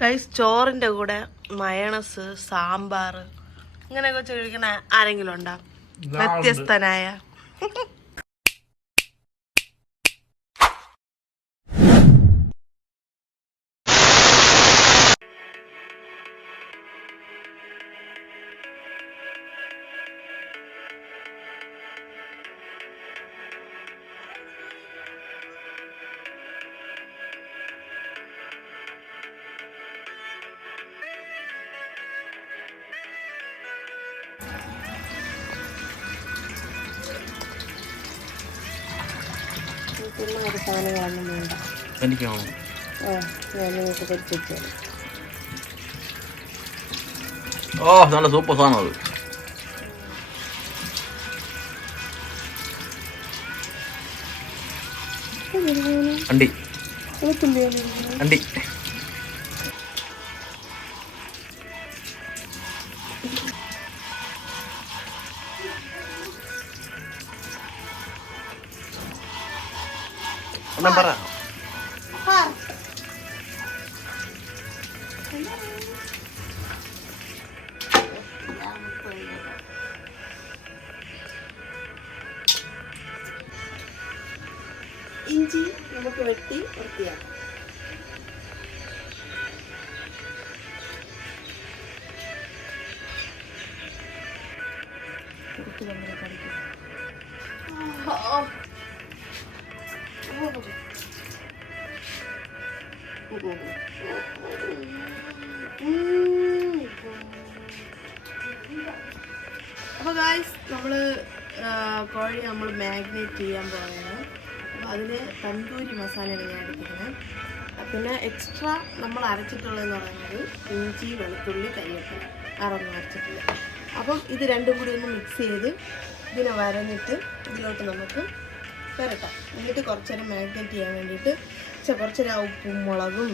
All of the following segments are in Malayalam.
ഗൈസ്, ചോറിന്റെ കൂടെ മയണസ്, സാമ്പാർ ഇങ്ങനെയൊക്കെ കഴിക്കണ ആരെങ്കിലും ഉണ്ടോ? വ്യത്യസ്തനായ സാധനങ്ങളൊന്നും വേണ്ട. എനിക്കാണോ? ഞാൻ നിങ്ങൾക്ക് പഠിപ്പിച്ചു. നല്ല സൂപ്പർ സാധനം അത്. അണ്ടി അണ്ടി ഒന്നും പറ. ഇഞ്ചി നമുക്ക് വെട്ടി വൃത്തിയാക്കാം. അപ്പോൾ ഗായ്സ്, നമ്മള് കോഴി നമ്മൾ മാഗ്നേറ്റ് ചെയ്യാൻ പോവുകയാണ്. അപ്പോൾ അതിന് തന്തൂരി മസാലയാണ് ഞാൻ എടുക്കുന്നത്. പിന്നെ എക്സ്ട്രാ നമ്മൾ അരച്ചിട്ടുള്ളതെന്ന് പറയുന്നത് ഇഞ്ചി, വെളുത്തുള്ളി, കരിവേപ്പില അറൊന്നും അരച്ചിട്ടില്ല. അപ്പം ഇത് രണ്ടും കൂടി ഒന്ന് മിക്സ് ചെയ്ത് ഇതിനെ വരഞ്ഞിട്ട് ഇതിലോട്ട് നമുക്ക് വരട്ടാം. എന്നിട്ട് കുറച്ച് നേരം മാഗ്നേറ്റ് ചെയ്യാൻ വേണ്ടിയിട്ട് കുറച്ച് നേരം ഉപ്പും മുളകും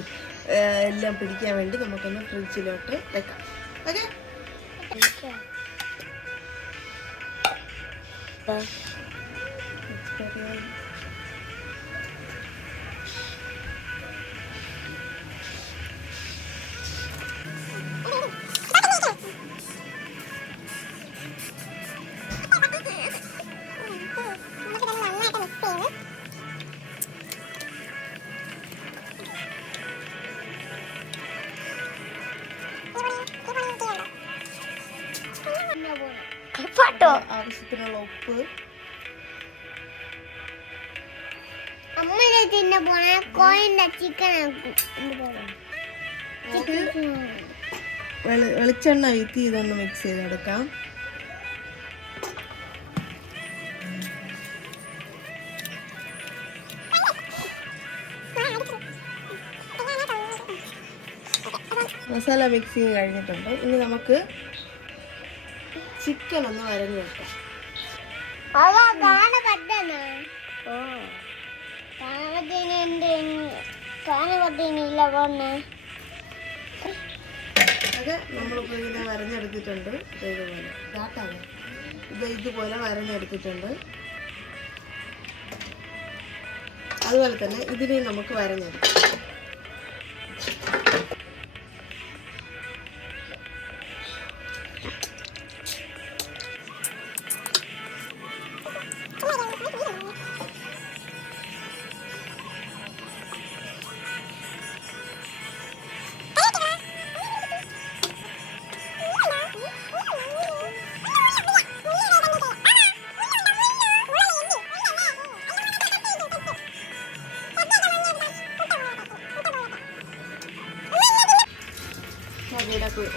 എല്ലാം പിടിക്കാൻ വേണ്ടി നമുക്കൊന്ന് ഫ്രിഡ്ജിലോട്ട് വെക്കാം. ഓക്കെ, ആവശ്യത്തിനുള്ള ഉപ്പ്, വെളിച്ചെണ്ണ വീത്തി ഇതൊന്ന് മിക്സ് ചെയ്തെടുക്കാം. മസാല മിക്സിങ് കഴിഞ്ഞിട്ടുണ്ട്. ഇനി നമുക്ക് ചിക്കൻ ഒന്ന് വരഞ്ഞു വെക്കാം. അത് നമ്മളിപ്പോൾ ഇങ്ങനെ വരഞ്ഞെടുത്തിട്ടുണ്ട്. ഇതുപോലെ വരഞ്ഞെടുത്തിട്ടുണ്ട്. അതുപോലെ തന്നെ ഇതിനെ നമുക്ക് വരഞ്ഞെടുക്കാം.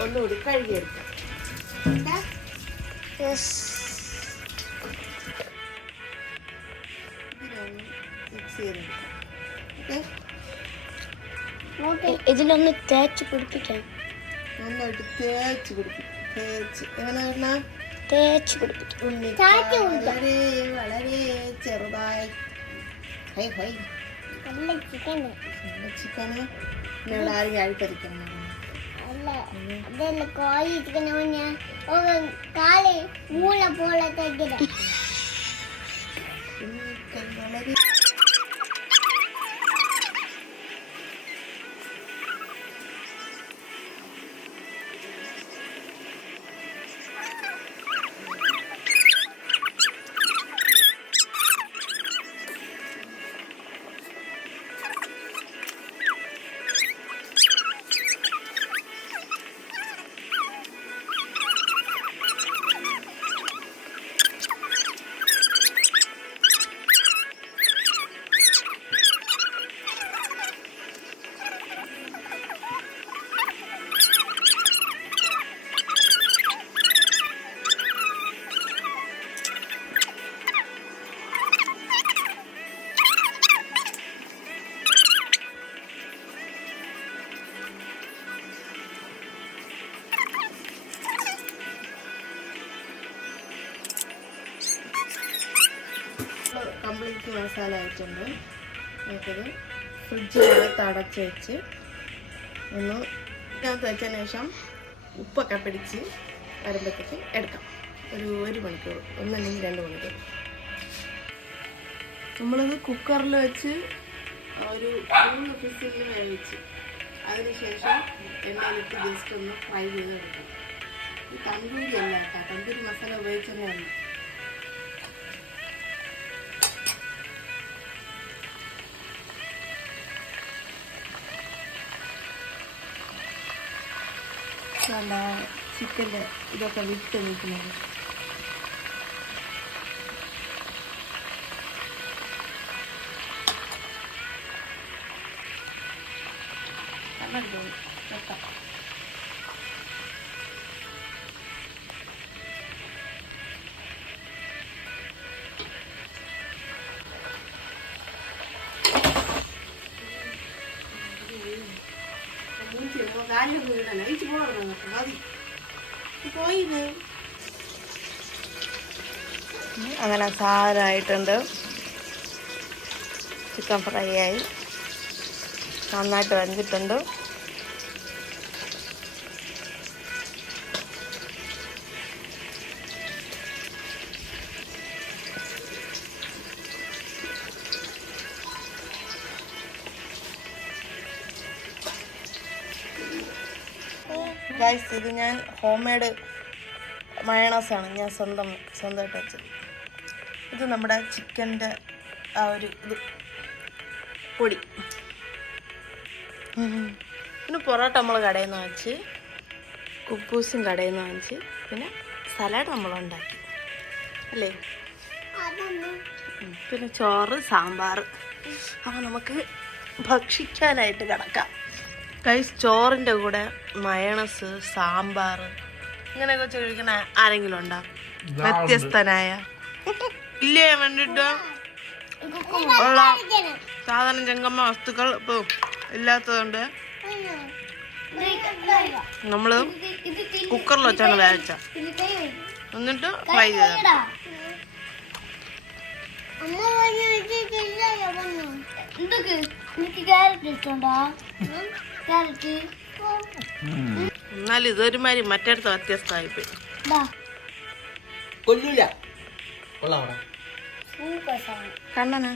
ഒന്നുകൂടി കഴുകിയെടുക്കാം. ഇതിലൊന്ന് തേച്ച് പിടിപ്പിക്കാം. നന്നായിട്ട് തേച്ച് പിടിപ്പിക്കും. വളരെ ചെറുതായി ചിക്കന് ഇവിടെ ആരും കഴിക്കരിക്കണം. അതല്ല കോഴി ഞാൻ കാല് മൂല പോലെ തയ്ക്കില്ല. വളരെ കംപ്ലീറ്റ് മസാല ആയിട്ടുണ്ട്. നമുക്കത് ഫ്രിഡ്ജിനകത്ത് അടച്ച് വെച്ച് ഒന്ന് ഇതിനകത്ത് വെച്ചതിന് ശേഷം ഉപ്പൊക്കെ പിടിച്ച് വരുമ്പോഴത്തേക്ക് എടുക്കാം. ഒരു മണിക്കൂർ, ഒന്നല്ലെങ്കിൽ 2 മണിക്കൂർ. നമ്മളത് കുക്കറിൽ വെച്ച് ഒരു 3 വിസിൽ വേവിച്ച് അതിനുശേഷം എണ്ണയിലിട്ട് ജസ്റ്റ് ഒന്ന് ഫ്രൈ ചെയ്തെടുക്കാം. ഈ തന്തൂരി അല്ല കേട്ടോ, തന്തൂരി മസാല ഉപയോഗിച്ചതേ ഉള്ളൂ. ചിക്കൻ്റെ ഇതൊക്കെ വിട്ട് നിൽക്കുന്നത്. അങ്ങനെ സാധനമായിട്ടുണ്ട്. ചിക്കൻ ഫ്രൈ ആയി നന്നായിട്ട് വെന്തിട്ടുണ്ട്. ഗൈസ്, ഇത് ഞാൻ ഹോം മെയ്ഡ് മയണോസാണ് ഞാൻ സ്വന്തമായിട്ട് വെച്ചത്. ഇത് നമ്മുടെ ചിക്കൻ്റെ ആ ഒരു ഇത് പൊടി. പിന്നെ പൊറോട്ട നമ്മൾ കടയിൽ നിന്ന് വാങ്ങിച്ച്, കുബൂസും കടയിൽ നിന്ന് വാങ്ങിച്ച്, പിന്നെ സലാഡ് നമ്മളുണ്ടാക്കി അല്ലേ. പിന്നെ ചോറ്, സാമ്പാർ. അപ്പോൾ നമുക്ക് ഭക്ഷിക്കാനായിട്ട് കിടക്കാം. ഗൈസ്, ചോറിൻ്റെ കൂടെ മയണസ്, സാമ്പാർ ഇങ്ങനെയൊക്കെ വെച്ച് കഴിക്കുന്ന ആരെങ്കിലും ഉണ്ടോ? വ്യത്യസ്തനായ ഇല്ലേ വേണ്ടിട്ട് ഉള്ള സാധാരണ ജംഗമ വസ്തുക്കൾ ഇപ്പോൾ ഇല്ലാത്തതുകൊണ്ട് നമ്മൾ കുക്കറിൽ വെച്ചാണ് വേവിച്ച, എന്നിട്ട് ഫ്രൈ ചെയ്ത. എന്നാലും ഇതൊരുമാതിരി മറ്റേടത്ത് വ്യത്യസ്തമായിപ്പോയി. കണ്ണനാ